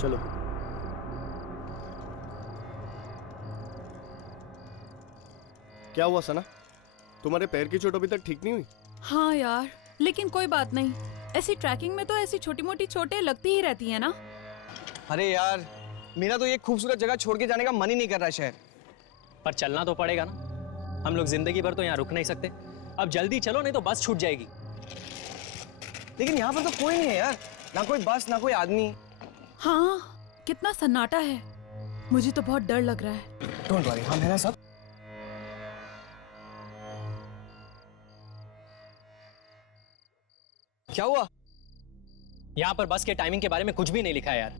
चलो। क्या हुआ सना, तुम्हारे पैर की चोट अभी तक ठीक नहीं हुई? हाँ यार, लेकिन कोई बात नहीं। ऐसी ट्रैकिंग में तो ऐसी छोटी मोटी चोटें लगती ही रहती है ना। अरे यार, मेरा तो ये खूबसूरत जगह छोड़ के जाने का मन ही नहीं कर रहा शहर। पर चलना तो पड़ेगा ना, हम लोग जिंदगी भर तो यहाँ रुक नहीं सकते। अब जल्दी चलो नहीं तो बस छूट जाएगी। लेकिन यहाँ पर तो कोई नहीं है यार, ना कोई बस ना कोई आदमी। हाँ, कितना सन्नाटा है। मुझे तो बहुत डर लग रहा है। डोंट वरी, हम है ना सब। क्या हुआ? यहाँ पर बस के टाइमिंग के बारे में कुछ भी नहीं लिखा है यार।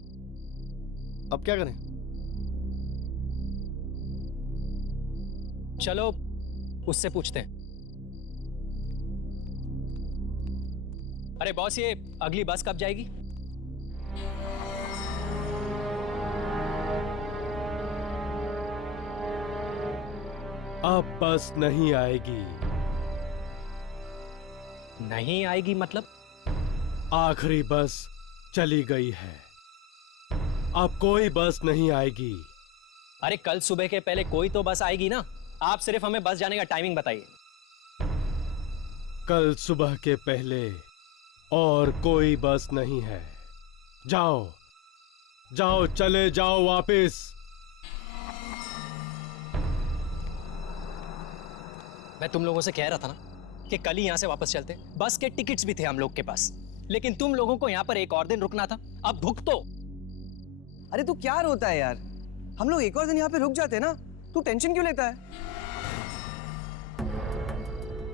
अब क्या करें? चलो उससे पूछते हैं। अरे बॉस, ये अगली बस कब जाएगी? अब बस नहीं आएगी। नहीं आएगी मतलब? आखिरी बस चली गई है, अब कोई बस नहीं आएगी। अरे कल सुबह के पहले कोई तो बस आएगी ना। आप सिर्फ हमें बस जाने का टाइमिंग बताइए। कल सुबह के पहले और कोई बस नहीं है। जाओ जाओ, चले जाओ वापस। मैं तुम लोगों से कह रहा था ना कि कल ही यहां से वापस चलते। बस के टिकट्स भी थे हम लोग के पास, लेकिन तुम लोगों को यहां पर एक और दिन रुकना था। अब भुगतो। अरे तू क्या रोता है यार, हम लोग एक और दिन यहाँ पे रुक जाते ना। तू टेंशन क्यों लेता है?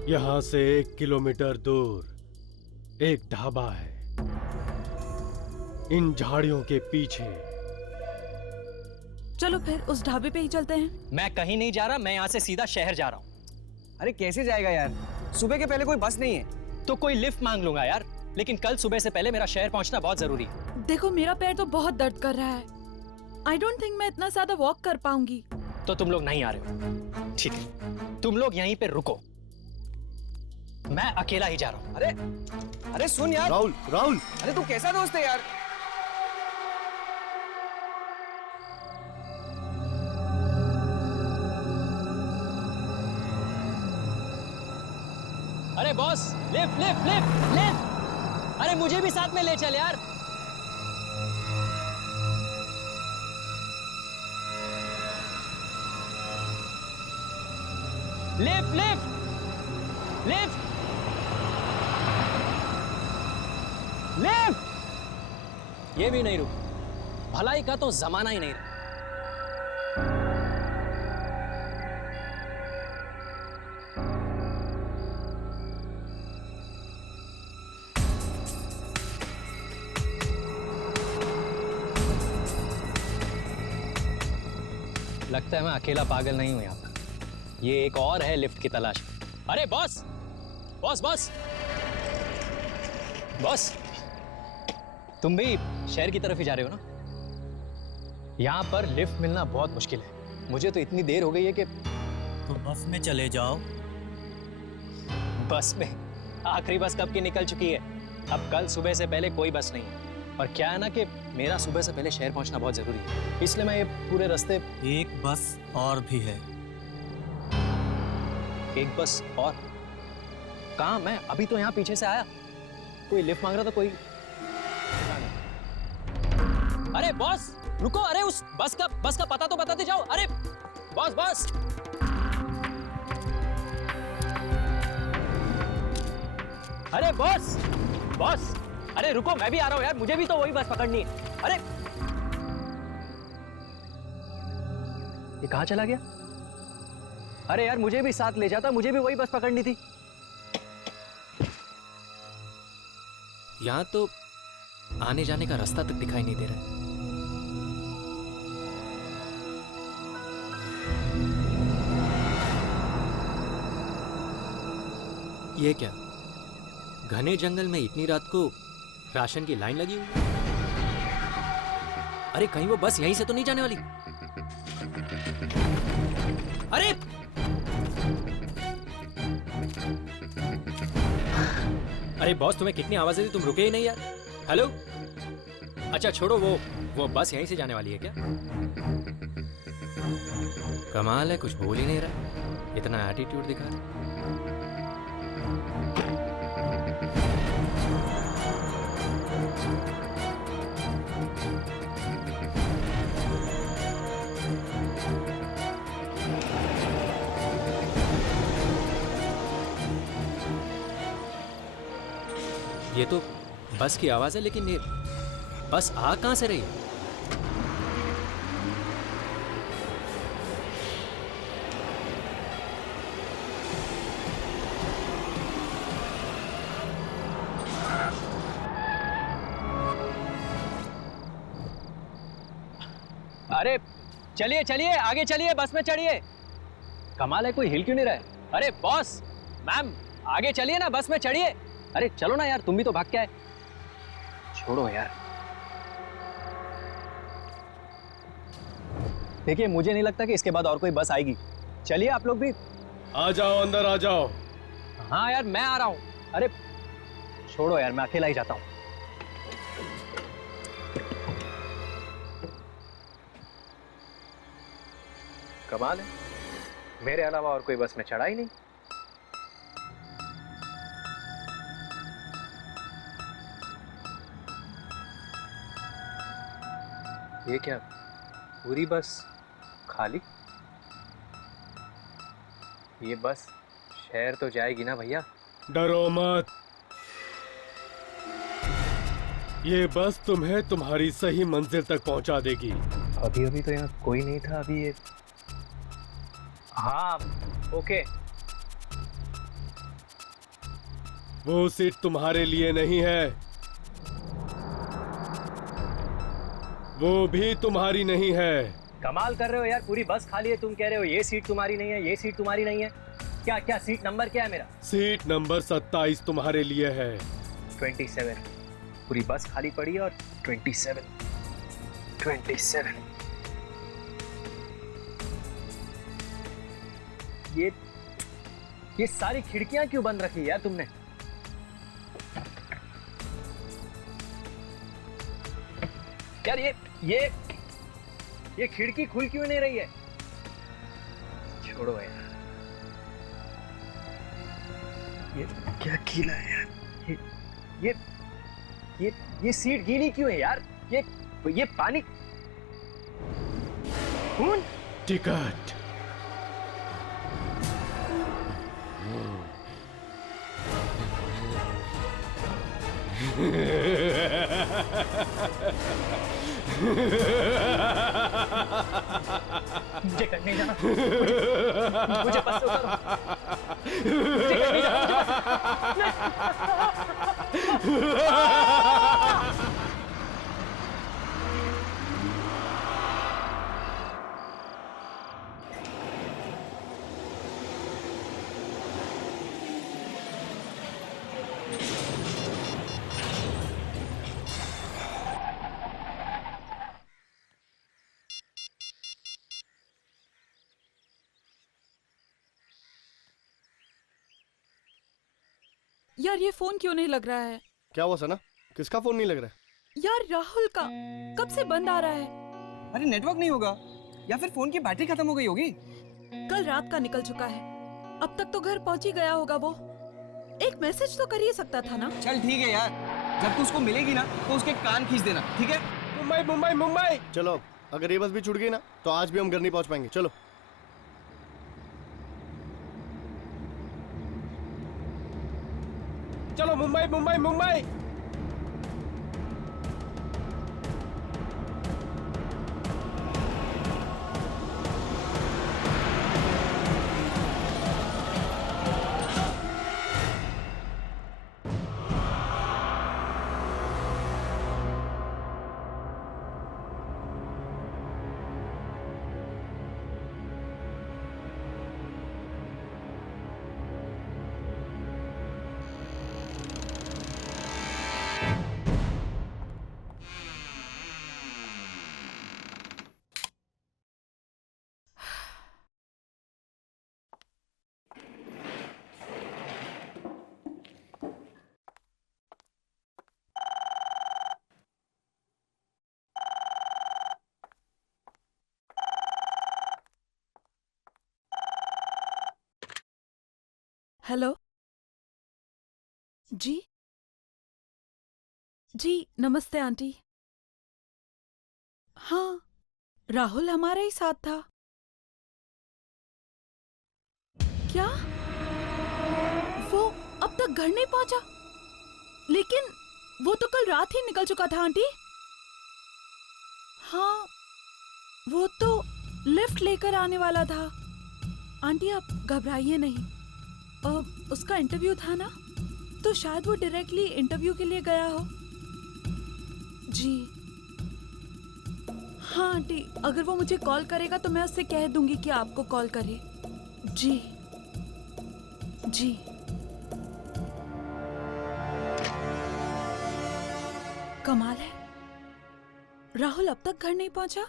यहां से 1 किलोमीटर दूर एक ढाबा है, इन झाड़ियों के पीछे। चलो फिर उस ढाबे पे ही चलते हैं। मैं कहीं नहीं जा रहा, मैं यहां से सीधा शहर जा रहा हूं। अरे कैसे जाएगा यार, सुबह के पहले कोई बस नहीं है। तो कोई लिफ्ट मांग लूंगा यार, लेकिन कल सुबह से पहले मेरा शहर पहुंचना बहुत जरूरी है। देखो, मेरा पैर तो बहुत दर्द कर रहा है। आई डोंट थिंक मैं इतना ज्यादा वॉक कर पाऊंगी। तो तुम लोग नहीं आ रहे हो? ठीक है, तुम लोग यहीं पे रुको, मैं अकेला ही जा रहा हूं। अरे सुन यार। राहुल, राहुल, अरे तू कैसा दोस्त है यार? अरे boss, lift lift lift lift. अरे मुझे भी साथ में ले चल यार। Lift lift lift lift. ये भी नहीं रुक। भलाई का तो जमाना ही नहीं रहा। लगता है मैं अकेला पागल नहीं हूं यहाँ पर। ये एक और है लिफ्ट की तलाश में। अरे बॉस बॉस बॉस बॉस, तुम भी शहर की तरफ ही जा रहे हो ना? यहाँ पर लिफ्ट मिलना बहुत मुश्किल है। मुझे तो इतनी देर हो गई है कि तो बस में चले जाओ। बस में? आखिरी बस कब की निकल चुकी है। अब कल सुबह से पहले कोई बस नहीं है। और क्या है ना कि मेरा सुबह से पहले शहर पहुंचना बहुत जरूरी है, इसलिए मैं ये पूरे रास्ते। एक बस और भी है। एक बस और? कहाँ? मैं अभी तो यहाँ पीछे से आया। कोई लिफ्ट मांग रहा था कोई। अरे बॉस रुको, अरे उस बस का पता तो बताते जाओ। अरे बॉस बॉस, अरे बॉस बॉस, अरे रुको, मैं भी आ रहा हूं यार, मुझे भी तो वही बस पकड़नी है। अरे ये कहां चला गया? अरे यार मुझे भी साथ ले जाता, मुझे भी वही बस पकड़नी थी। यहां तो आने जाने का रास्ता तक दिखाई नहीं दे रहा है। ये क्या, घने जंगल में इतनी रात को राशन की लाइन लगी हुई? अरे कहीं वो बस यहीं से तो नहीं जाने वाली? अरे अरे बॉस, तुम्हें कितनी आवाजें दी, तुम रुके ही नहीं यार। हेलो अच्छा छोड़ो, वो बस यहीं से जाने वाली है क्या? कमाल है, कुछ बोल ही नहीं रहा, इतना एटीट्यूड दिखा रहा। ये तो बस की आवाज है, लेकिन ये बस आ कहां से रही है? अरे चलिए चलिए, आगे चलिए, बस में चढ़िए। कमाल है, कोई हिल क्यों नहीं रहा है? अरे बॉस, मैम, आगे चलिए ना, बस में चढ़िए। अरे चलो ना यार, तुम भी तो भाग के आए। छोड़ो यार। देखिए, मुझे नहीं लगता कि इसके बाद और कोई बस आएगी। चलिए आप लोग भी। आ जाओ, अंदर आ जाओ। हाँ यार, मैं आ रहा हूँ। अरे छोड़ो यार, मैं अकेला ही जाता हूँ। कमाल है, मेरे अलावा और कोई बस में चढ़ा ही नहीं। ये क्या, पूरी बस खाली? ये बस शहर तो जाएगी ना भैया? डरो मत, ये बस तुम्हें तुम्हारी सही मंजिल तक पहुंचा देगी। अभी अभी तो यहाँ कोई नहीं था। अभी ये, हाँ ओके। वो सीट तुम्हारे लिए नहीं है, वो भी तुम्हारी नहीं है। कमाल कर रहे हो यार, पूरी बस खाली है, तुम कह रहे हो ये सीट तुम्हारी नहीं है, ये सीट तुम्हारी नहीं है। क्या क्या सीट नंबर क्या है मेरा? सीट नंबर 27 तुम्हारे लिए है। 27। पूरी बस खाली पड़ी है और 27। ये सारी खिड़कियां क्यों बंद रखी है यार तुमने? यार ये खिड़की खुल क्यों नहीं रही है? छोड़ो यार, ये क्या गीला है यार। ये सीट गीली क्यों है यार? ये पानी, खून। टिकट। मुझे करने जाना, मुझे बस से उतारो। मुझे करने जाना, यार ये फोन क्यों नहीं लग रहा है? क्या हुआ सना, किसका फोन नहीं लग रहा है? यार राहुल का कब से बंद आ रहा है। अरे नेटवर्क नहीं होगा, या फिर फोन की बैटरी खत्म हो गई होगी। कल रात का निकल चुका है, अब तक तो घर पहुंच ही गया होगा वो। एक मैसेज तो कर ही सकता था ना। चल ठीक है यार, जब तू उसको मिलेगी ना तो उसके कान खींच देना, ठीक है? मुंबई मुंबई मुंबई। चलो, अगर ये बस भी छूट गई ना तो आज भी हम घर नहीं पहुंच पाएंगे। चलो। चलो, मुंबई मुंबई मुंबई। हेलो जी जी नमस्ते आंटी। हाँ, राहुल हमारे ही साथ था। क्या वो अब तक घर नहीं पहुंचा? लेकिन वो तो कल रात ही निकल चुका था आंटी। हाँ, वो तो लिफ्ट लेकर आने वाला था। आंटी आप घबराइए नहीं। उसका इंटरव्यू था ना, तो शायद वो डायरेक्टली इंटरव्यू के लिए गया हो। जी हाँ आंटी, अगर वो मुझे कॉल करेगा तो मैं उससे कह दूंगी कि आपको कॉल करे। जी जी। कमाल है, राहुल अब तक घर नहीं पहुंचा।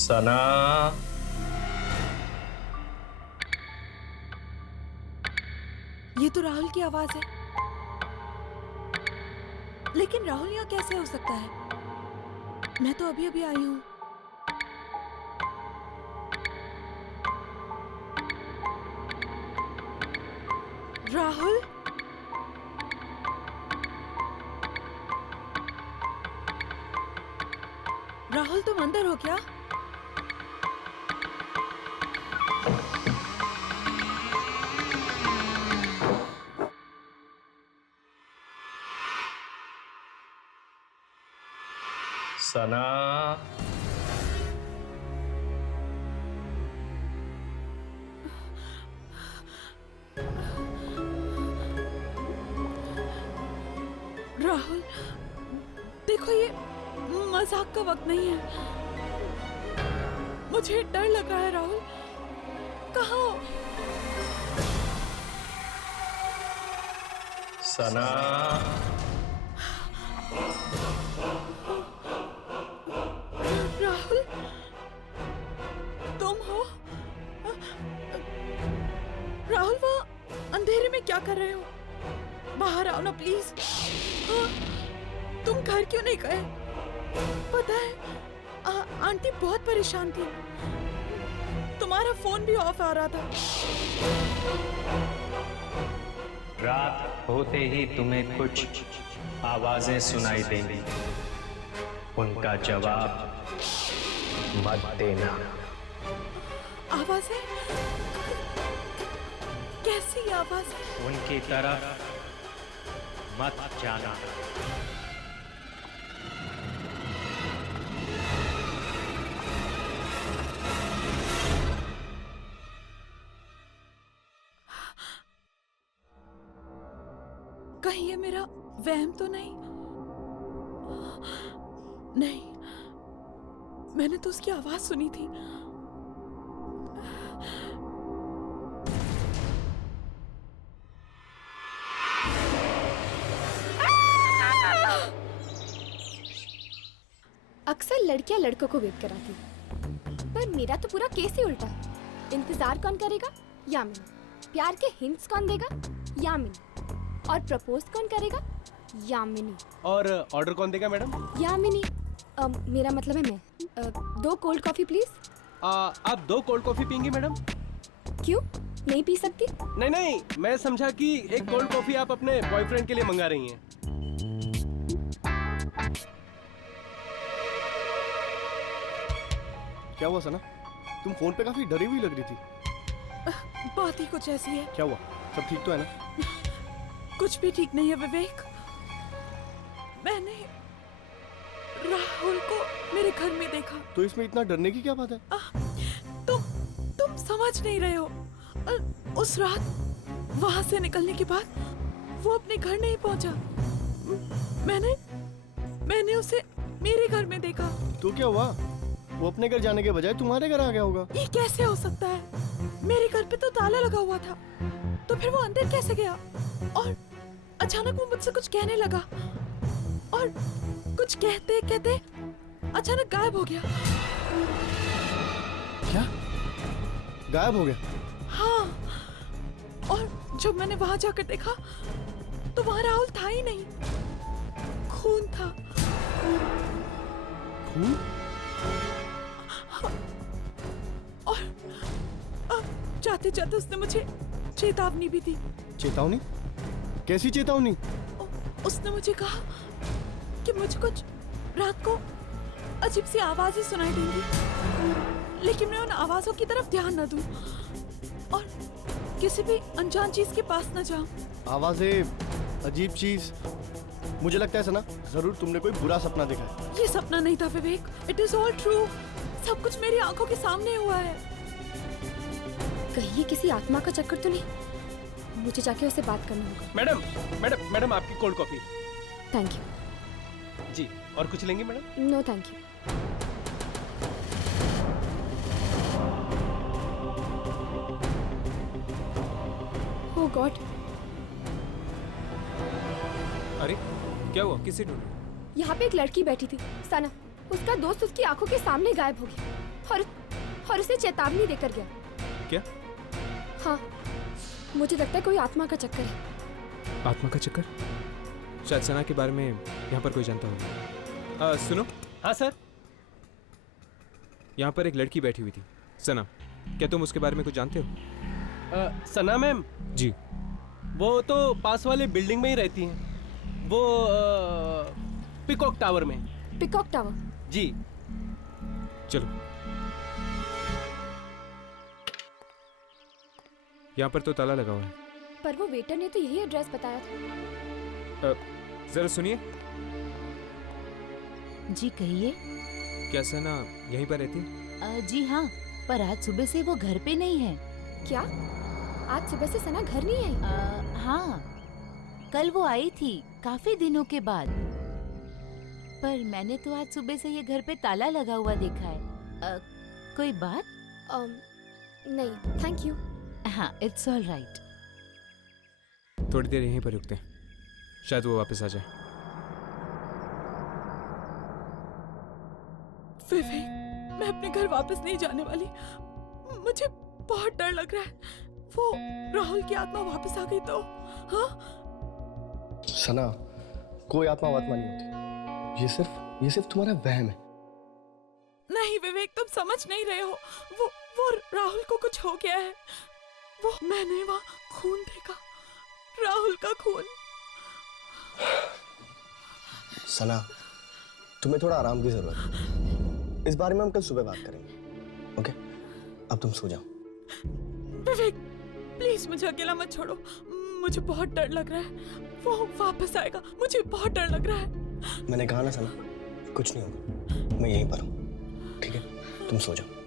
सना, ये तो राहुल की आवाज है। लेकिन राहुल यहाँ कैसे हो सकता है? मैं तो अभी अभी आई हूँ। राहुल, राहुल तुम अंदर हो क्या? सना, राहुल देखो, ये मजाक का वक्त नहीं है। मुझे डर लग रहा है। राहुल कहाँ हो? सना, राहुल तुम हो? राहुल वहाँ अंधेरे में क्या कर रहे हो? बाहर आओ ना प्लीज। हाँ, तुम घर क्यों नहीं गए? पता है आंटी बहुत परेशान थी। तुम्हारा फोन भी ऑफ आ रहा था। रात होते ही तुम्हें कुछ आवाजें सुनाई देंगी, उनका जवाब मत देना। आवाजें? कैसी आवाजें? उनकी तरफ मत जाना। कहीं ये मेरा वहम तो नहीं? नहीं, मैंने तो उसकी आवाज सुनी थी। अक्सर लड़कियां लड़कों को वेट कराती, पर मेरा तो पूरा केस ही उल्टा है। इंतजार कौन करेगा? यामिनी। प्यार के हिंट्स कौन देगा? यामिनी। और प्रपोज कौन करेगा? यामिनी। और ऑर्डर कौन देगा मैडम? यामिनी। मेरा मतलब है मैं। 2 कोल्ड कॉफी प्लीज। आप 2 कोल्ड कॉफी पियेंगी मैडम? क्यों, नहीं पी सकती? नहीं नहीं, मैं समझा कि एक कोल्ड कॉफी आप अपने बॉयफ्रेंड के लिए मंगा रही हैं। क्या हुआ सना? तुम फोन पे काफी डरी हुई लग रही थी। बात ही कुछ ऐसी है। क्या हुआ? सब ठीक तो है ना? कुछ भी ठीक नहीं है विवेक। मैंने राहुल को मेरे घर में देखा। तो इसमें इतना डरने की क्या बात है? तुम समझ नहीं रहे हो। उस रात वहां से निकलने के बाद वो अपने घर नहीं पहुंचा। मैंने उसे मेरे घर में देखा। तो क्या हुआ? वो अपने घर जाने के बजाय तुम्हारे घर आ गया होगा। ये कैसे हो सकता है? मेरे घर पे तो ताला लगा हुआ था, तो फिर वो अंदर कैसे गया? और अचानक वो मुझसे कुछ कहने लगा। और कुछ कहते कहते अचानक गायब हो गया। क्या? गायब हो गया? हाँ, और जब मैंने वहां जाकर देखा तो वहां राहुल था ही नहीं, खून था। खून? और जाते जाते उसने मुझे चेतावनी भी दी। चेतावनी? कैसी चेतावनी? उसने मुझे कहा कि मुझे कुछ रात को अजीब सी आवाजें सुनाई देंगी, लेकिन मैं उन आवाजों की तरफ ध्यान न दूं और किसी भी अनजान चीज के पास न जाऊं। आवाजें, अजीब चीज। मुझे लगता है सना, जरूर तुमने कोई बुरा सपना देखा है। ये सपना नहीं था विवेक, इट इज ऑल ट्रू। सब कुछ मेरी आंखों के सामने हुआ है। कहीं ये किसी आत्मा का चक्कर तो नहीं? मुझे जाके उससे बात करना होगा। मैडम मैडम मैडम, आपकी कोल्ड कॉफी। Thank you. जी, और कुछ लेंगे madam? No thank you. Oh God, अरे क्या हुआ? किसे ढूंढ? यहाँ पे एक लड़की बैठी थी, सना। उसका दोस्त उसकी आंखों के सामने गायब हो गया और उसे चेतावनी देकर गया। क्या? हाँ, मुझे लगता है कोई आत्मा का चक्कर है। आत्मा का चक्कर? शायद सना के बारे में यहाँ पर कोई जानता होगा। सुनो। हाँ सर। यहाँ पर एक लड़की बैठी हुई थी, सना। क्या तुम उसके बारे में कुछ जानते हो? सना मैम? जी। वो तो पास वाले बिल्डिंग में ही रहती हैं। वो पिकॉक टावर में। Peacock tower? जी। चलो। यहाँ पर तो ताला लगा हुआ है। पर वो वेटर ने तो यही एड्रेस बताया था। जरा सुनिए। जी कहिए। क्या सना यहीं पर रहती है? जी हाँ, पर आज सुबह से वो घर पे नहीं है। क्या? आज सुबह से सना घर नहीं आई? हाँ, कल वो आई थी काफी दिनों के बाद, पर मैंने तो आज सुबह से ये घर पे ताला लगा हुआ देखा है। कोई बात? नहीं, थैंक यू। हाँ, इट्स ऑल राइट। थोड़ी देर यहीं पर रुकते हैं, शायद वो वापस आ जाए। विवेक, मैं अपने घर वापस नहीं जाने वाली। मुझे बहुत डर लग रहा है। वो राहुल की आत्मा वापस आ गई तो? हाँ? सना, कोई आत्मा वात्मा नहीं होती। ये सिर्फ तुम्हारा वहम है। नहीं विवेक, तुम समझ नहीं रहे हो। वो राहुल को कुछ हो गया है। वो मैंने वहाँ खून देखा, राहुल का खून। सना, तुम्हें थोड़ा आराम की जरूरत है। इस बारे में हम कल सुबह बात करेंगे। ओके? अब तुम सो जाओ। विवेक, प्लीज मुझे अकेला मत छोड़ो। मुझे बहुत डर लग रहा है। वो वापस आएगा, मुझे बहुत डर लग रहा है। मैंने कहा ना सना, कुछ नहीं होगा। मैं यहीं पर हूँ, ठीक है? तुम सो जाओ।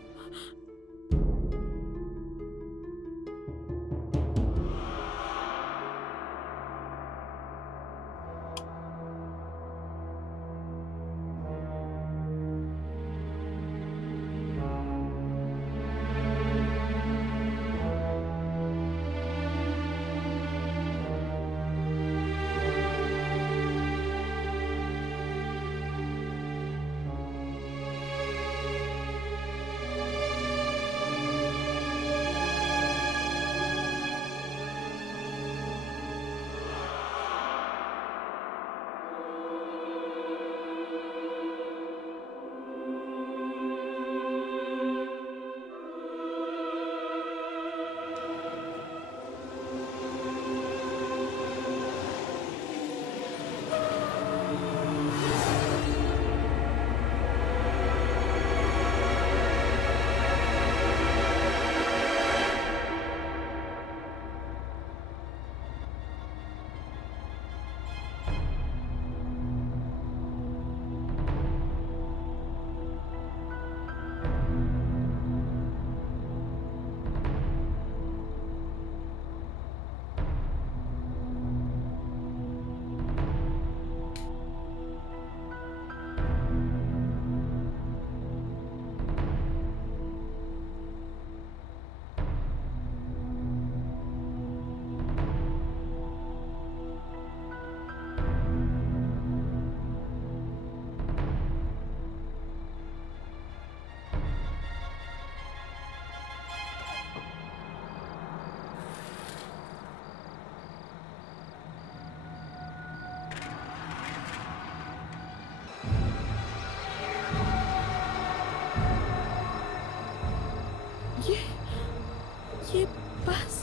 ये बस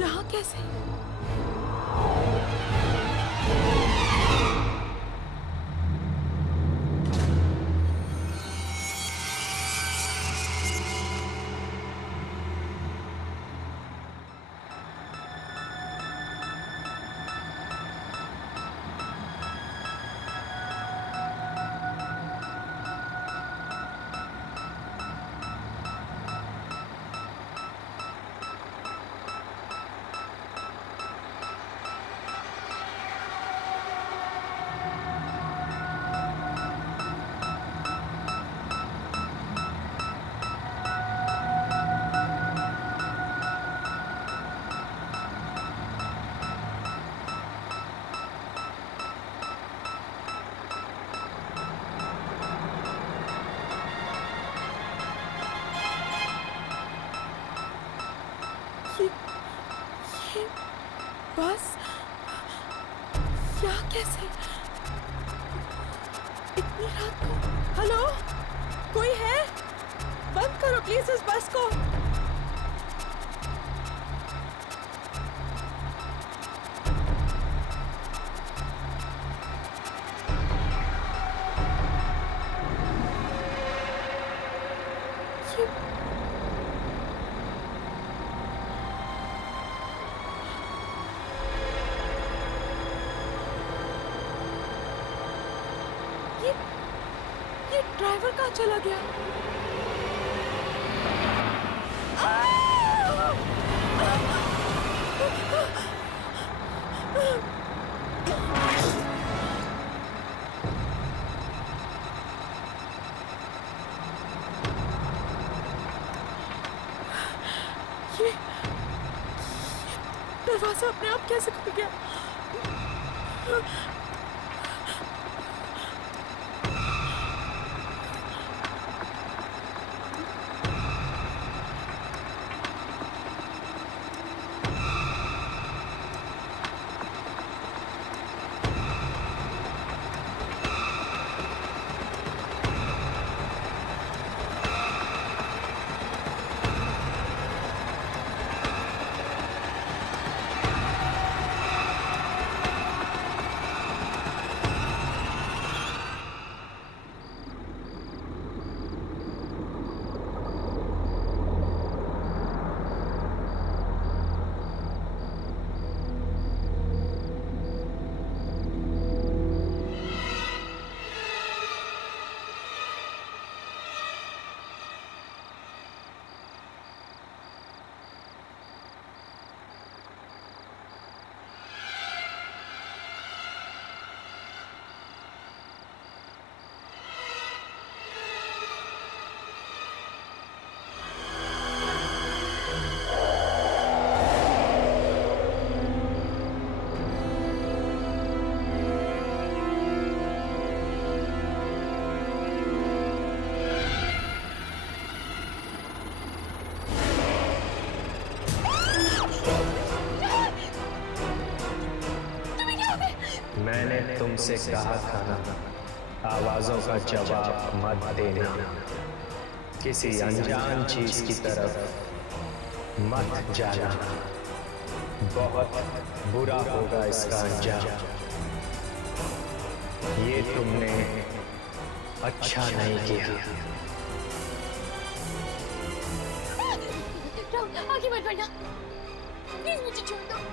यहाँ कैसे? ये बस यहाँ कैसे? इतनी रात को? हेलो, कोई है? बंद करो प्लीज इस बस को। ये ड्राइवर कहाँ चला गया? ये दरवाजा अपने आप कैसे खुल गया? मैंने तुमसे कहा था ना, आवाजों का जवाब मत देना, किसी अनजान चीज की तरफ मत जाना, बहुत बुरा होगा इसका अंजाम। ये तुमने अच्छा नहीं किया। आगे मत बढ़ना, प्लीज मुझे छोड़ दो।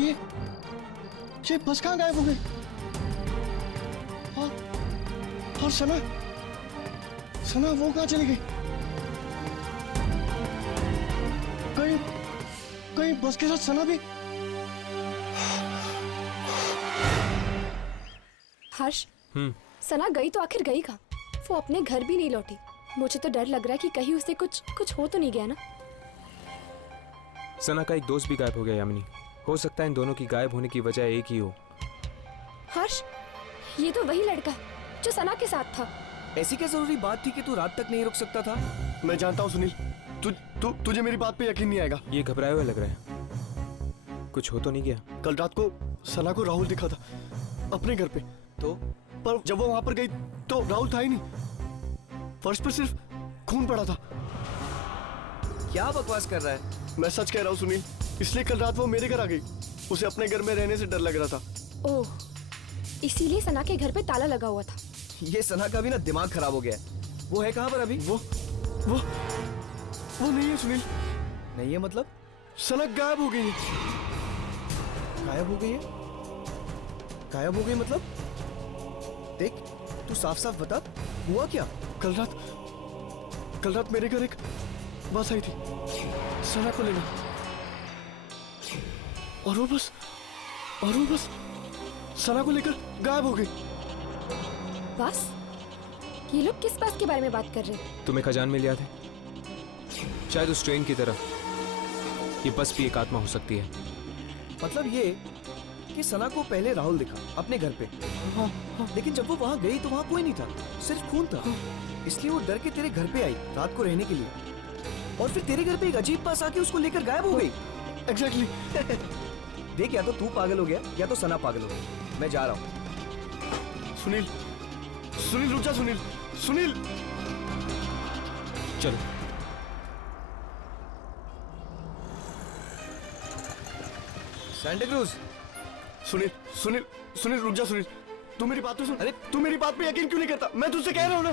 ये बस कहाँ गायब हो गई? और सना वो कहाँ चली गई? कहीं बस के साथ सना भी? हर्ष, सना गई तो आखिर गई कहाँ? वो अपने घर भी नहीं लौटी। मुझे तो डर लग रहा है कि कहीं उसे कुछ हो तो नहीं गया ना। सना का एक दोस्त भी गायब हो गया यामिनी। हो सकता है इन दोनों की गायब होने की वजह एक ही हो। हर्ष, ये तो वही लड़का है जो सना के साथ था। ऐसी क्या जरूरी बात थी कि तू रात तक नहीं रुक सकता था? मैं जानता हूँ सुनील, तुझे मेरी बात पे यकीन नहीं आएगा। ये घबराए हुए लग रहा है। कुछ हो तो नहीं गया? कल रात को सना को राहुल दिखा था अपने घर पे। तो पर जब वो वहां पर गई तो राहुल था ही नहीं। फर्श पर सिर्फ खून पड़ा था। क्या बकवास कर रहा है? मैं सच कह रहा हूँ सुनील, इसलिए कल रात वो मेरे घर आ गई। उसे अपने घर में रहने से डर लग रहा था। ओह, इसीलिए सना के घर पे ताला लगा हुआ था। ये सना का भी ना दिमाग खराब हो गया है। वो है कहाँ पर अभी? वो नहीं है सुनील। नहीं है मतलब? सना गायब हो गई है। गायब हो गई है? गायब हो गई मतलब? देख, तू साफ साफ बता, हुआ क्या? कल रात मेरे घर एक बस आई थी सना को लेने, और वो बस सना को लेकर गायब हो गई। बस? ये लोग किस बस के बारे में बात कर रहे हैं? तुम्हें खजान मिल याद है? शायद उस ट्रेन की तरह ये बस भी एक आत्मा हो सकती है। मतलब ये कि सना को पहले राहुल दिखा अपने घर पे। हाँ, लेकिन जब वो वहाँ गई तो वहाँ कोई नहीं था, सिर्फ खून था। इसलिए वो डर के तेरे घर पे आई रात को रहने के लिए, और फिर तेरे घर पे एक अजीब बस आके उसको लेकर गायब हो गई। एग्जैक्टली। देख, या तो तू पागल हो गया या तो सना पागल हो गया। मैं जा रहा हूँ। सुनील रुक जा। सुनील चलो। Santa cruise. सुनील रुक जा। सुनील, तू मेरी बात तो सुन। अरे तू मेरी बात पे यकीन क्यों नहीं करता? मैं तुझसे कह रहा हूँ ना।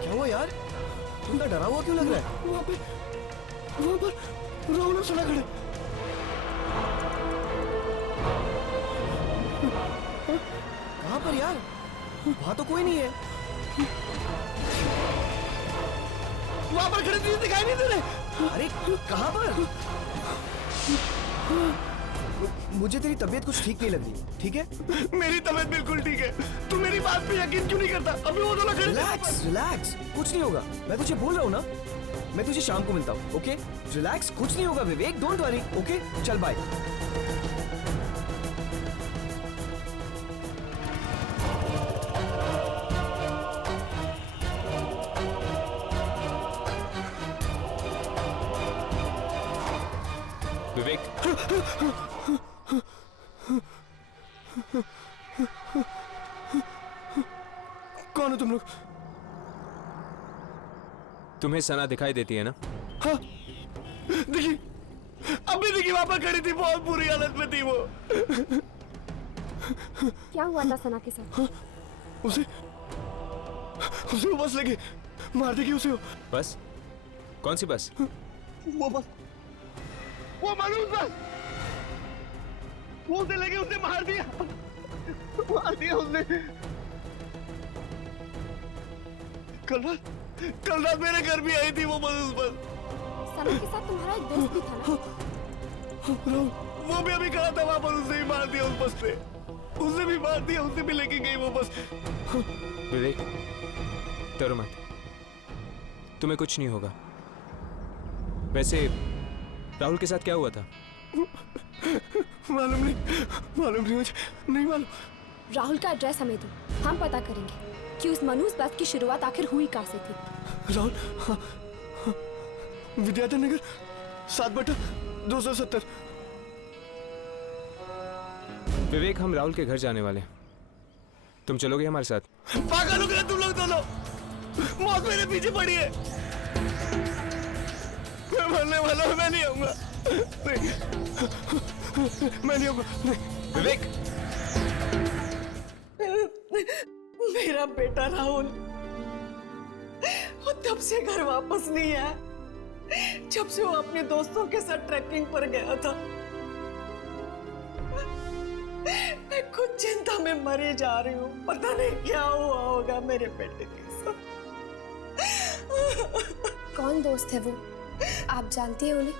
क्या हुआ यार? तुम डरा हुआ क्यों लग रहा है? वहाँ पर राहुल और सना खड़े। कहाँ पर यार? वहाँ तो कोई नहीं है। वहाँ पर खड़े तुझे दिखाई नहीं दे रहे? अरे कहाँ पर? मुझे तेरी तबीयत कुछ ठीक नहीं लग रही, ठीक है? मेरी तबीयत बिल्कुल ठीक है। तू मेरी बात पे यकीन क्यों नहीं करता? अभी वो दोनों खड़े। रिलैक्स, कुछ नहीं होगा। मैं तुझे बोल रहा हूँ ना, मैं तुझे शाम को मिलता हूँ, ओके? रिलैक्स, कुछ नहीं होगा विवेक, डोंट वरी, ओके? चल बाय। विवेक, कौन हो तुम लोग? तुम्हें सना दिखाई देती है ना? हाँ, देखी, अभी देखी वहां पर खड़ी थी, बहुत बुरी हालत में थी वो। क्या हुआ था सना के साथ? उसे वो बस लगी, मार देगी उसे। बस? कौन सी बस? वो बस, वो मनुष्य बस, वो उसे लगी, उसे मार दिया उसने। कल रात मेरे घर भी आई थी वो मनुष्य बस। सना के साथ तुम्हारा एक दोस्त भी था ना? वो भी अभी खड़ा था वहां पर, उसे भी मार दिया उस बस पे। उसे भी मार दिया, उसे भी लेके गई वो बस। विवेक, डरो मत, तुम्हें कुछ नहीं होगा। वैसे राहुल के साथ क्या हुआ था? मालूम नहीं मुझे, नहीं मालूम। राहुल का एड्रेस हमें दो, हम पता करेंगे कि उस मनुष्य बस की शुरुआत आखिर हुई कहाँ से थी। राहुल, विद्याधर नगर 7/270। विवेक, हम राहुल के घर जाने वाले हैं। तुम चलोगे हमारे साथ? पागल हो गए तुम लोग दोनों, मौत मेरे पीछे पड़ी है। मैं मरने वाला हूं, मैं नहीं आऊंगा। मैं नहीं आऊंगा। विवेक, मेरा बेटा राहुल वो तब से घर वापस नहीं आया जब से वो अपने दोस्तों के साथ ट्रैकिंग पर गया था। मैं खुद चिंता में मरी जा रही हूँ, पता नहीं क्या हुआ होगा मेरे बेटे के साथ। कौन दोस्त है वो? आप जानती हैं उन्हें?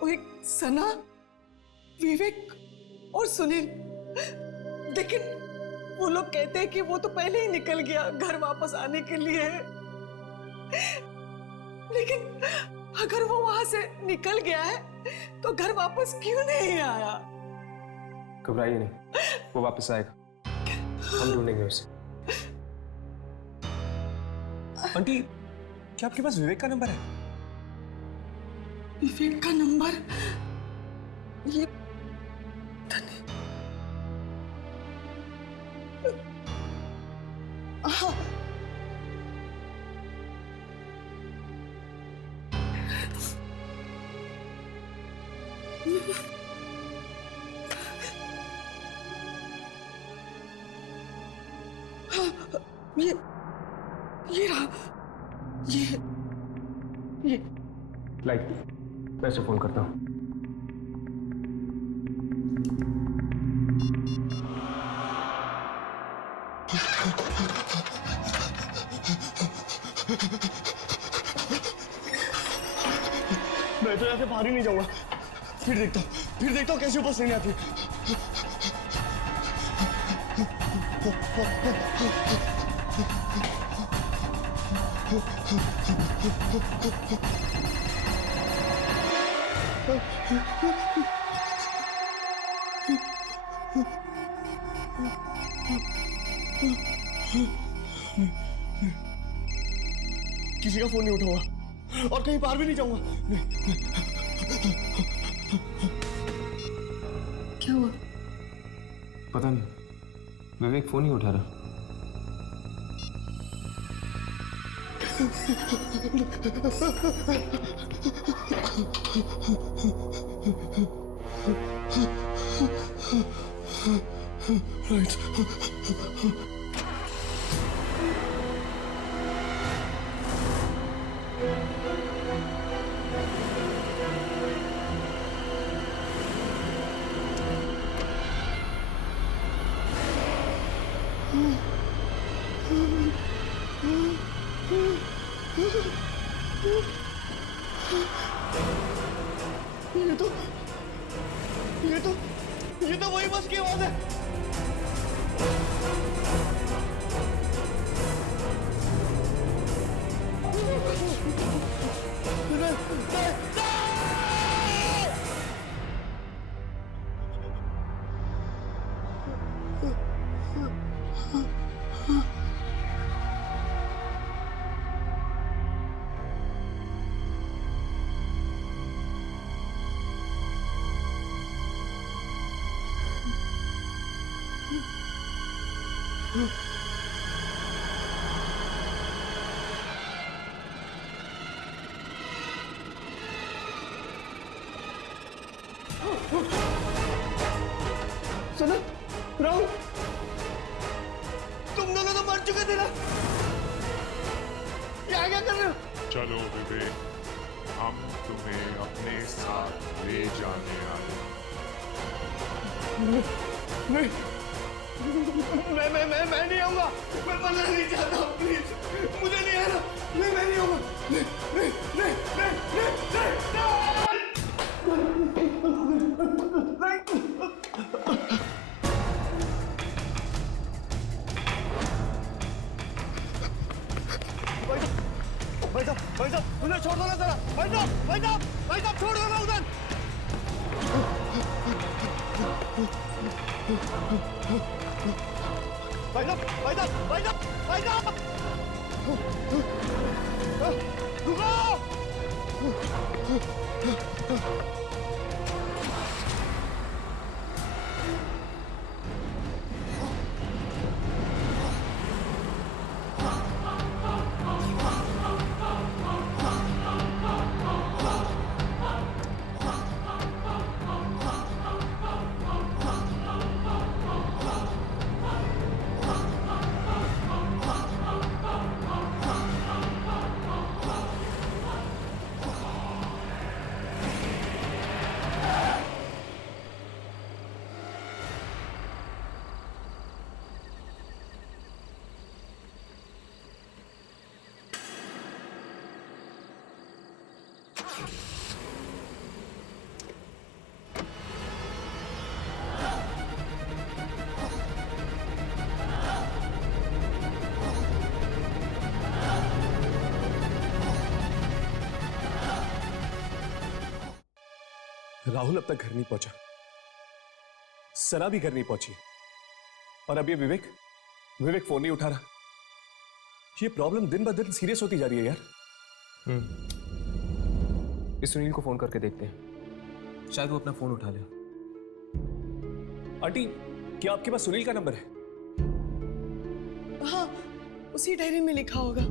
वो एक सना, विवेक और सुनील। लेकिन वो लोग कहते हैं कि वो तो पहले ही निकल गया घर वापस आने के लिए। लेकिन अगर वो वहां से निकल गया है तो घर वापस क्यों नहीं आया? घबराइए नहीं, वो वापस आएगा, हम ढूंढेंगे उसे। आंटी, क्या आपके पास विवेक का नंबर है? विवेक का नंबर? ये हाँ। ये रहा, ये लाइक, मैं इसे फोन करता हूँ। मैं तो यहाँ से बाहर ही नहीं जाऊंगा। फिर देखता हूँ कैसे ऊपर से नहीं आती। किसी का फोन नहीं उठाऊंगा और कहीं बाहर भी नहीं जाऊंगा। क्या हुआ? पता नहीं, विवेक फोन ही उठा रहा। राइट। ये तो वही बस की आवाज है। सना, राहुल, तुम दोनों तो मर चुके थे ना? क्या कर रहे हो? चलो विवेक, हम तुम्हें अपने साथ ले जाने आए। नहीं, मैं नहीं आऊंगा। मैं मरना नहीं चाहता हूँ, प्लीज मुझे नहीं आना। मैं नहीं आऊंगा। भाई साहब, उन्हें छोड़ दो ना जरा। भाई साहब, छोड़ दो ना उधर। भाई साहब, रुको। राहुल अब तक घर नहीं पहुंचा, सना भी घर नहीं पहुंची, और अब ये विवेक फोन नहीं उठा रहा। ये प्रॉब्लम दिन ब दिन सीरियस होती जा रही है यार। इस सुनील को फोन करके देखते हैं, शायद वो अपना फोन उठा ले। आंटी, क्या आपके पास सुनील का नंबर है? हाँ, उसी डायरी में लिखा होगा।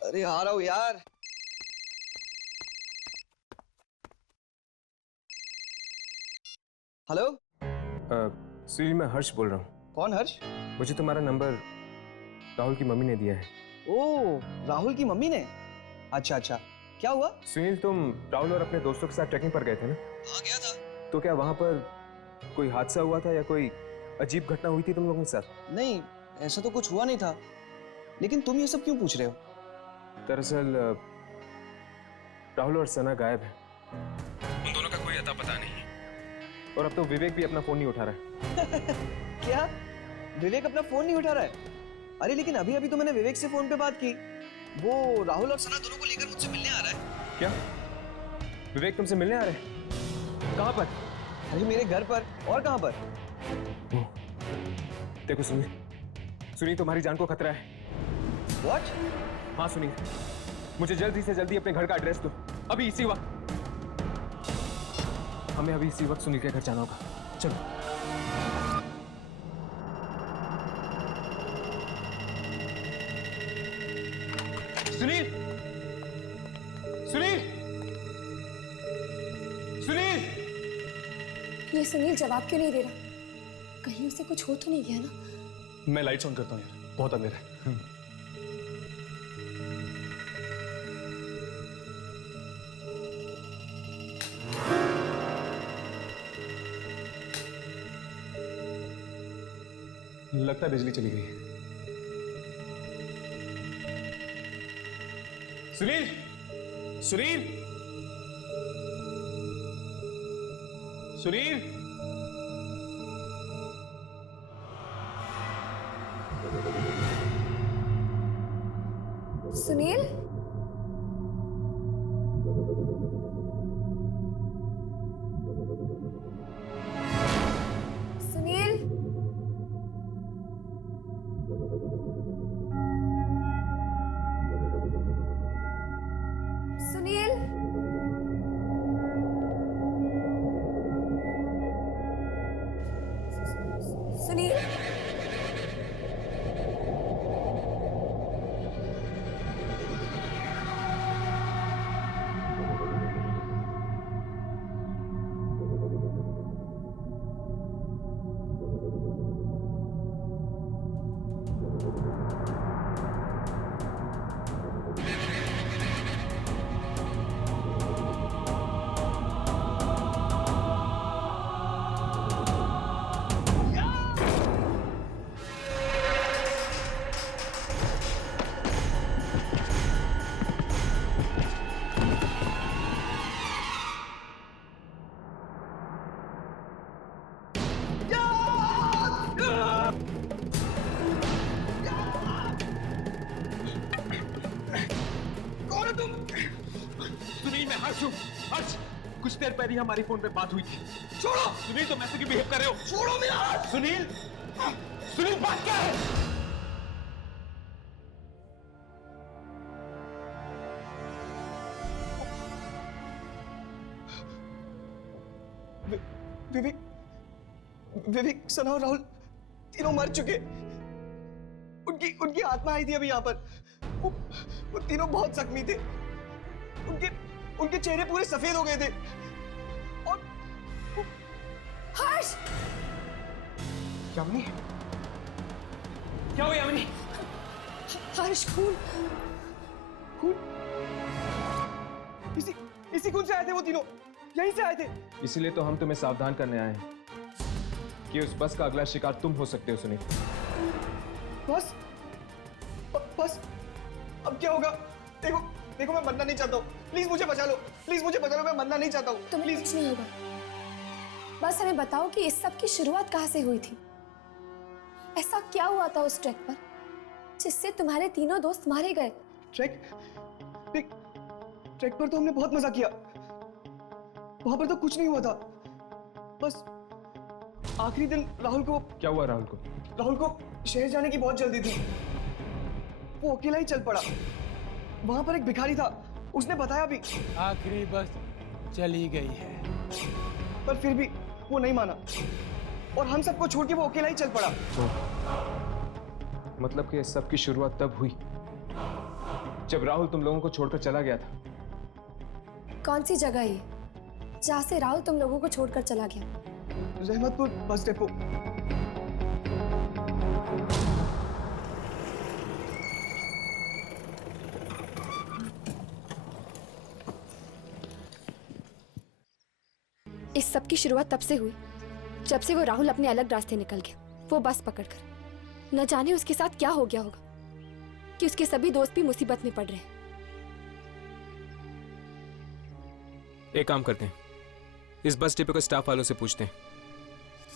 अरे आ रहा हूँ यार। हेलो, सुनील, मैं हर्ष बोल रहा हूँ। कौन हर्ष? मुझे तुम्हारा नंबर राहुल की मम्मी ने दिया है। ओ, राहुल की मम्मी ने? अच्छा अच्छा, क्या हुआ? सुनील, तुम राहुल और अपने दोस्तों के साथ ट्रैकिंग पर गए थे ना? हाँ, गया था। तो क्या वहां पर कोई हादसा हुआ था या कोई अजीब घटना हुई थी तुम लोगों के साथ? नहीं, ऐसा तो कुछ हुआ नहीं था, लेकिन तुम ये सब क्यों पूछ रहे हो? दरअसल राहुल और सना गायब है। उन दोनों का कोई अता पता नहीं है, और अब तो विवेक भी अपना फोन नहीं उठा रहा है। क्या? विवेक अपना फोन नहीं उठा रहा है? अरे लेकिन अभी अभी तो मैंने विवेक से फोन पे बात की। वो राहुल और सना दोनों को लेकर मुझसे मिलने आ रहा है। क्या? विवेक तुमसे मिलने आ रहे हैं? कहाँ पर? अरे मेरे घर पर। और कहाँ पर? देखो सुनील, तुम्हारी जान को खतरा है। What? हाँ सुनील, मुझे जल्दी से जल्दी अपने घर का एड्रेस दो, अभी इसी वक्त। हमें अभी इसी वक्त सुनील के घर जाना होगा। चलो। सुनील, सुनील, सुनील! ये सुनील जवाब क्यों नहीं दे रहा? कहीं उसे कुछ हो तो नहीं गया ना? मैं लाइट्स ऑन करता हूँ यार, बहुत अंधेरा है। लगता है बिजली चली गई है। सुनील, सुनील, सुनील! सुनील? सुनील? सुनील? सुनील? सुनील, मैं हर्ष हूँ। हर्ष, कुछ देर पहले हमारी फोन पे बात हुई थी। छोड़ो! सुनील, तुम ऐसे क्यों बिहेव कर रहे हो? छोड़ो मेरा हाथ! सुनील! सुनील, बात क्या है? विवेक, सना और राहुल तीनों मर चुके। उनकी आत्मा आई थी अभी यहाँ पर। वो तीनों बहुत जख्मी थे। उनके चेहरे पूरे सफेद हो गए थे, और हर्ष! यामिनी, क्या हुआ यामिनी? हर्ष, खून! इसी खून से आए थे वो तीनों, यहीं से आए थे। इसीलिए तो हम तुम्हें सावधान करने आए हैं कि उस बस का अगला शिकार तुम हो सकते हो सुनील। बस अब क्या होगा? देखो मैं मरना नहीं चाहता हूँ, प्लीज मुझे बचा लो, मैं मरना नहीं चाहता हूँ। तुम्हें कुछ नहीं होगा, बस हमें बताओ कि इस सब की शुरुआत कहाँ से हुई थी? ऐसा क्या हुआ था उस ट्रैक पर जिससे तुम्हारे तीनों दोस्त मारे गए? ट्रैक पर तो हमने बहुत मजा किया, वहां पर तो कुछ नहीं हुआ था। बस आखिरी दिन राहुल को। क्या हुआ राहुल को? राहुल को शहर जाने की बहुत जल्दी थी, वो अकेला ही चल पड़ा। वहां पर एक भिखारी था, उसने बताया भी आखिरी बस चली गई है, पर फिर भी वो नहीं माना और हम सबको छोड़ के वो अकेला ही चल पड़ा। मतलब कि इस सब की शुरुआत तब हुई जब राहुल तुम लोगों को छोड़कर चला गया था। कौन सी जगह है जहाँ से राहुल तुम लोगों को छोड़कर चला गया? Rahmatpur bus depot. इस सब की शुरुआत तब से हुई जब से वो राहुल अपने अलग रास्ते निकल गया, वो बस पकड़कर। न जाने उसके साथ क्या हो गया होगा कि उसके सभी दोस्त भी मुसीबत में पड़ रहे हैं। एक काम करते हैं, इस बस डिपो के स्टाफ वालों से पूछते हैं,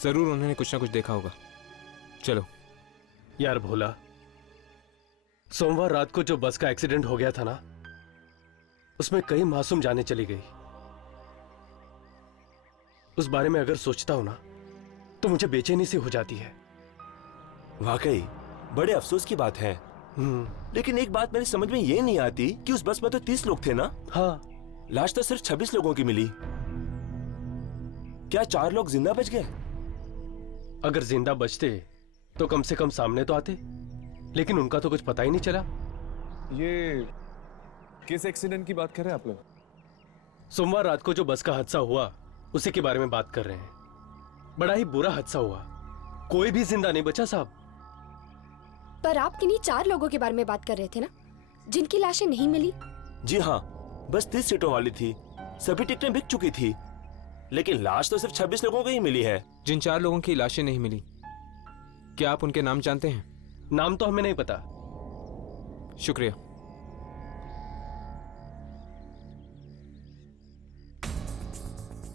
जरूर उन्होंने कुछ ना कुछ देखा होगा। चलो। यार भोला, सोमवार रात को जो बस का एक्सीडेंट हो गया था ना, उसमें कई मासूम जानें चली गई। उस बारे में अगर सोचता हूं ना तो मुझे बेचैनी सी हो जाती है। वाकई बड़े अफसोस की बात है। लेकिन एक बात मेरी समझ में ये नहीं आती कि उस बस में तो 30 लोग थे ना? हाँ। लाश तो सिर्फ 26 लोगों की मिली। क्या 4 लोग जिंदा बच गए? अगर जिंदा बचते तो कम से कम सामने तो आते, लेकिन उनका तो कुछ पता ही नहीं चला। ये किस एक्सीडेंट की बात कर रहे हैं आप लोग? सोमवार रात को जो बस का हादसा हुआ उसी के बारे में बात कर रहे हैं। बड़ा ही बुरा हादसा हुआ, कोई भी जिंदा नहीं बचा साहब। पर आप किन्हीं 4 लोगों के बारे में बात कर रहे थे ना, जिनकी लाशें नहीं मिली? जी हाँ, बस 30 सीटों वाली थी, सभी टिकटें बिक चुकी थी, लेकिन लाश तो सिर्फ 26 लोगों की ही मिली है। जिन 4 लोगों की लाशें नहीं मिली, क्या आप उनके नाम जानते हैं? नाम तो हमें नहीं पता। शुक्रिया।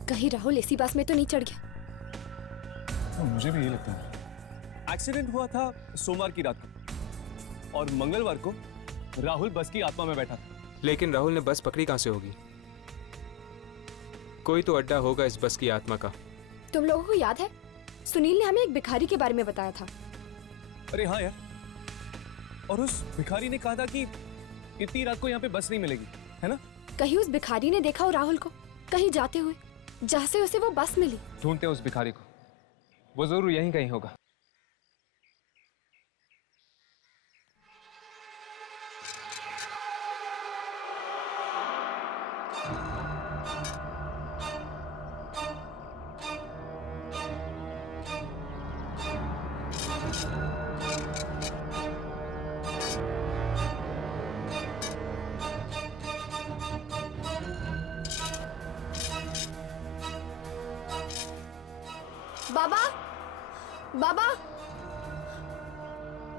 कहीं राहुल इसी बस में तो नहीं चढ़ गया? मुझे भी यही लगता है। एक्सीडेंट हुआ था सोमवार की रात को और मंगलवार को राहुल बस की आत्मा में बैठा था। लेकिन राहुल ने बस पकड़ी कहां से होगी? कोई तो अड्डा होगा इस बस की आत्मा का। तुम लोगों को याद है सुनील ने हमें एक भिखारी के बारे में बताया था? अरे हाँ यार, और उस भिखारी ने कहा था कि इतनी रात को यहाँ पे बस नहीं मिलेगी, है ना? कहीं उस भिखारी ने देखा हो राहुल को कहीं जाते हुए, जहाँ से उसे वो बस मिली। ढूंढते हैं उस भिखारी को, वो जरूर यहीं कहीं होगा। बाबा, बाबा,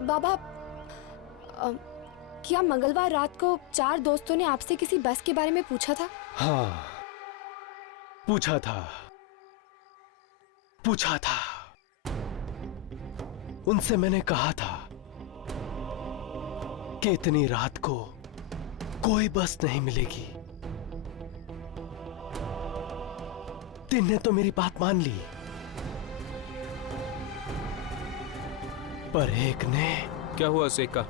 बाबा, क्या मंगलवार रात को 4 दोस्तों ने आपसे किसी बस के बारे में पूछा था? हाँ, पूछा था। उनसे मैंने कहा था कि इतनी रात को कोई बस नहीं मिलेगी। तीन ने तो मेरी बात मान ली, पर एक ने। क्या हुआ उसे का?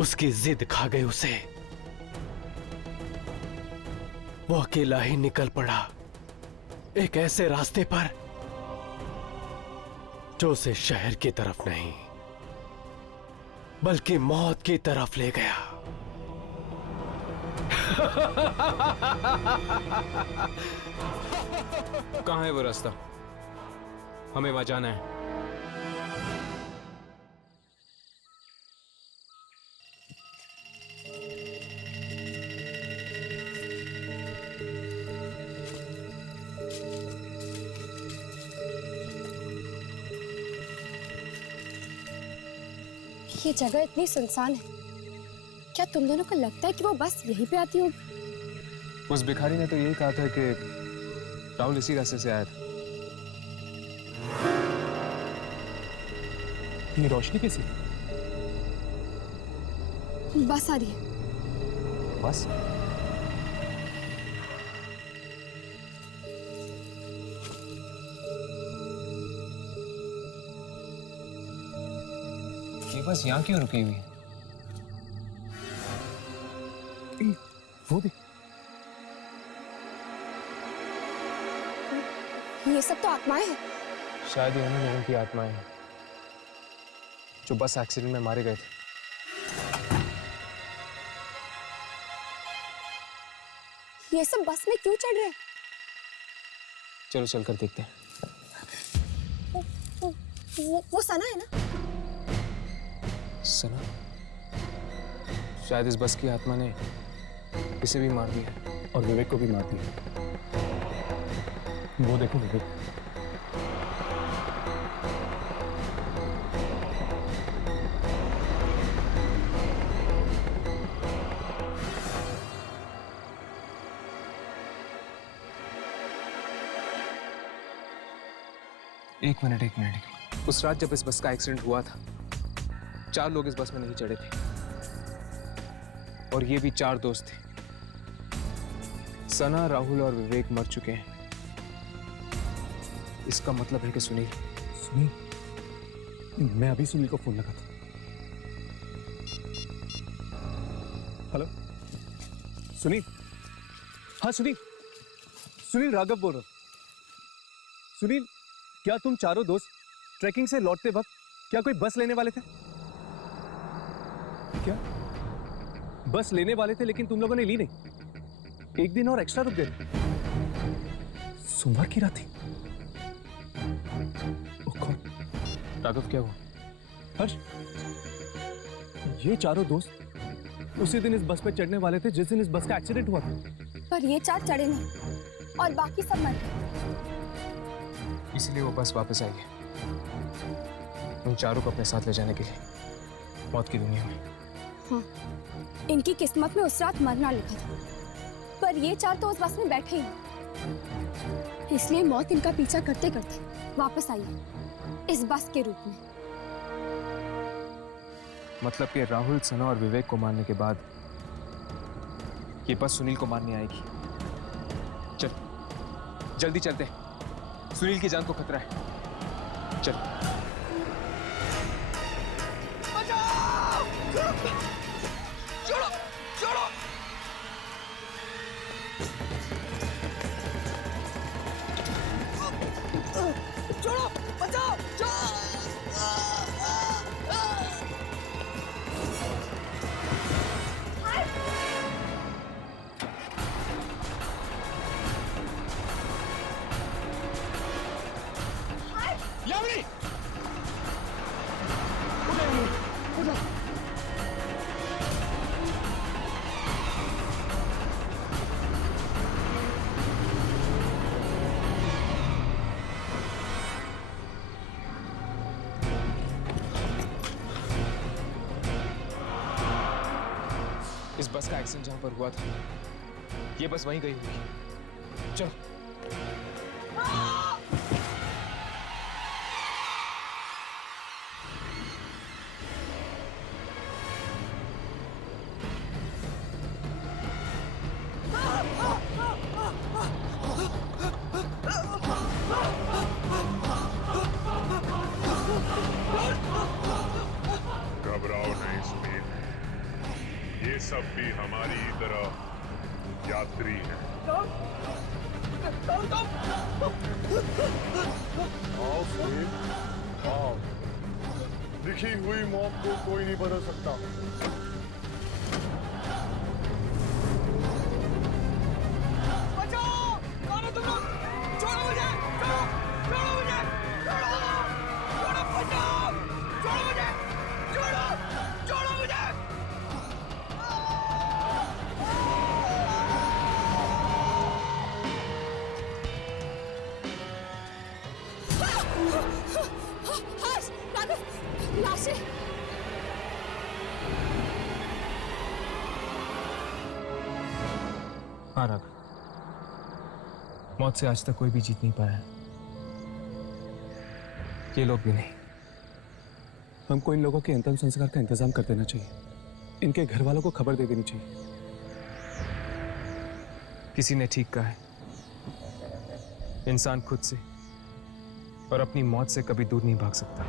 उसकी जिद खा गई उसे। वो अकेला ही निकल पड़ा एक ऐसे रास्ते पर जो उसे शहर की तरफ नहीं बल्कि मौत की तरफ ले गया। कहाँ है वो रास्ता? हमें वहां जाना है। ये जगह इतनी सुनसान है, क्या तुम दोनों को लगता है कि वो बस यहीं पे आती होगी? उस भिखारी ने तो यही कहा था कि राहुल इसी रास्ते से आया था। ये रोशनी कैसी? बस आ रही है। बस? ये बस यहाँ क्यों रुकी हुई है? वो देख, ये सब तो आत्माएं हैं। शायद ये उन्हीं लोगों की आत्माएं हैं जो बस एक्सीडेंट में मारे गए थे। ये सब बस में क्यों चढ़ रहे हैं? चलो चलकर देखते हैं। वो सना है ना? सना? शायद इस बस की आत्मा ने इसे भी मार दिया और विवेक को भी मार दिया। वो देखो विवेक। एक मिनट। उस रात जब इस बस का एक्सीडेंट हुआ था, 4 लोग इस बस में नहीं चढ़े थे और ये भी 4 दोस्त थे। सना, राहुल और विवेक मर चुके हैं। इसका मतलब है कि सुनील। मैं अभी सुनील को फोन लगा था। हेलो सुनील। हाँ सुनील राघव बोल रहा हूं। सुनील, क्या तुम चारों दोस्त ट्रैकिंग से लौटते वक्त क्या कोई बस लेने वाले थे? क्या बस लेने वाले थे लेकिन तुम लोगों ने ली नहीं? एक दिन और एक्स्ट्रा रुक गए। सोमवार की रात थी। राघव, क्या हुआ? हर्ष, ये चारों दोस्त उसी दिन इस बस पे चढ़ने वाले थे जिस दिन इस बस का एक्सीडेंट हुआ था। पर ये 4 चढ़े नहीं और बाकी सब मर गए। इसलिए वो बस वापस आई है उन चारों को अपने साथ ले जाने के लिए मौत की दुनिया में। हाँ, इनकी किस्मत में उस रात मरना लिखा था, पर ये 4 तो उस बस में बैठे ही, इसलिए मौत इनका पीछा करते करते वापस आई है इस बस के रूप में। मतलब कि राहुल, सना और विवेक को मारने के बाद ये बस सुनील को मारने आएगी। चल जल्दी चलते हैं, सुनील की जान को खतरा है। चल। छोड़ो छोड़ो। छोड़ो, बचाओ। यामिनी, उठो। इस बस का एक्सीडेंट जहां पर हुआ था, ये बस वहीं गई होगी। चलो। घबराओ नहीं सुनील, ये सब भी हमारी तरह यात्री हैं। आओ सुनील, आओ। लिखी हुई मौत को कोई नहीं बदल सकता। हाँ राघव, मौत से आज तक कोई भी जीत नहीं पाया है, ये लोग भी नहीं। हमको इन लोगों के अंतिम संस्कार का इंतजाम कर देना चाहिए। इनके घर वालों को खबर दे देनी चाहिए। किसी ने ठीक कहा है, इंसान खुद से और अपनी मौत से कभी दूर नहीं भाग सकता।